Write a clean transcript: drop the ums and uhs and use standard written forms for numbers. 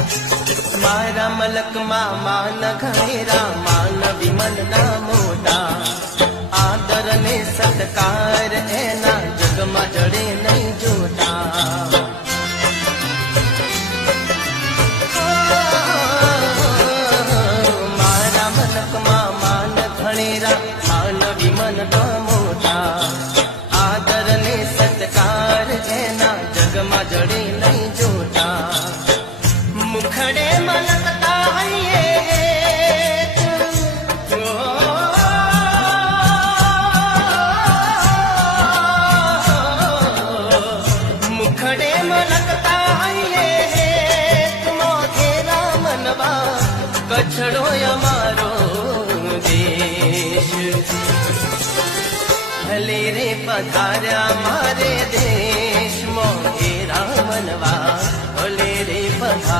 मारा मलक मान घणेरा मान विमल ना मोटा आदर ने सत्कार एना जग में जड़े नहीं जोता मारा मलक मान घणेरा मान विमल ना मोटा आदर ने सत्कार एना जग में जड़े नहीं जोता मुखड़े मलकता है मुखड़े मलकता है तुमो घेरा मनवा कछड़ो अमारो देश भले रे पधार्या मारे देश मो घेरा मनवा भले रे पधार